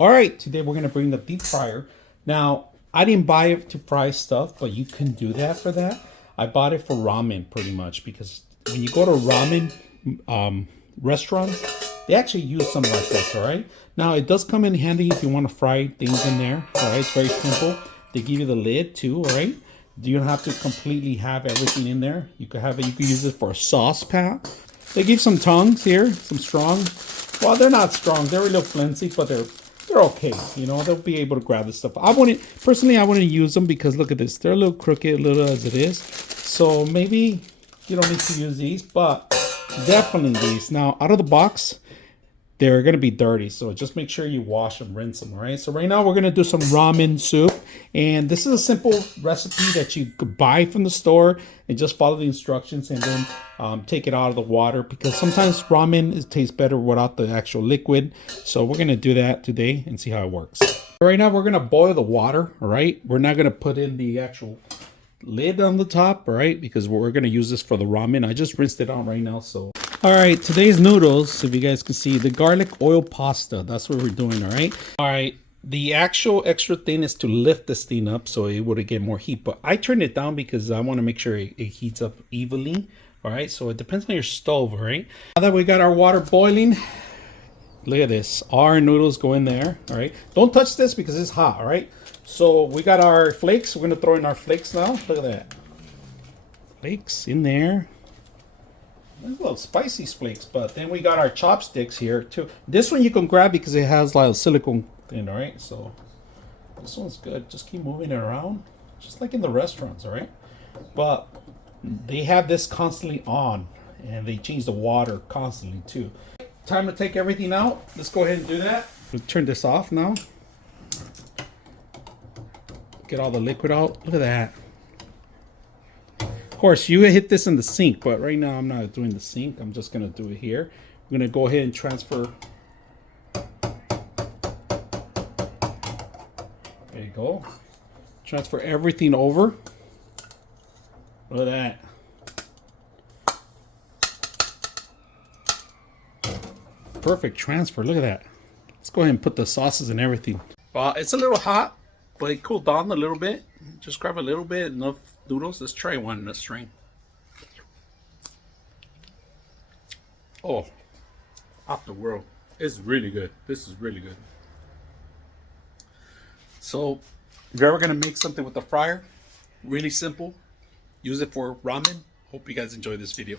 All right, today we're gonna bring the deep fryer. Now, I didn't buy it to fry stuff, but you can do that for that. I bought it for ramen pretty much because when you go to ramen restaurants, they actually use something like this, all right? Now, it does come in handy if you want to fry things in there, all right? It's very simple. They give you the lid too, all right? You don't have to completely have everything in there. You could have it, you could use it for a sauce pan. They give some tongs here, some strong. Well, they're not strong. They're a little flimsy, but they're okay. You know, they'll be able to grab this stuff. I wouldn't use them because look at this. They're a little crooked, little as it is. So maybe you don't need to use these, but definitely these. Now, out of the box, they're going to be dirty. So just make sure you wash them, rinse them, all right? So right now we're going to do some ramen soup. And this is a simple recipe that you could buy from the store and just follow the instructions and then take it out of the water because sometimes ramen tastes better without the actual liquid. So we're going to do that today and see how it works. Right now we're going to boil the water, all right? We're not going to put in the actual lid on the top, all right? Because we're going to use this for the ramen. I just rinsed it out right now, so. All right, today's noodles, if you guys can see, the garlic oil pasta. That's what we're doing, all right? All right, the actual extra thing is to lift this thing up so it would get more heat. But I turned it down because I want to make sure it heats up evenly, all right? So it depends on your stove, all right? Now that we got our water boiling, look at this. Our noodles go in there, all right? Don't touch this because it's hot, all right? So we got our flakes. We're going to throw in our flakes now. Look at that. Flakes in there. A little spicy flakes, but then we got our chopsticks here too. This one you can grab because it has like a silicone thing, all right? So this one's good. Just keep moving it around, just like in the restaurants, all right? But they have this constantly on, and they change the water constantly too. Time to take everything out. Let's go ahead and do that. We'll turn this off now. Get all the liquid out. Look at that. Of course, you hit this in the sink, but right now I'm not doing the sink. I'm just going to do it here. I'm going to go ahead and transfer. There you go. Transfer everything over. Look at that. Perfect transfer. Look at that. Let's go ahead and put the sauces and everything. It's a little hot, but it cooled down a little bit. Just grab a little bit, enough noodles. Let's try one in a string. Oh, off the world. It's really good. This is really good. So, if you're ever going to make something with the fryer, really simple. Use it for ramen. Hope you guys enjoy this video.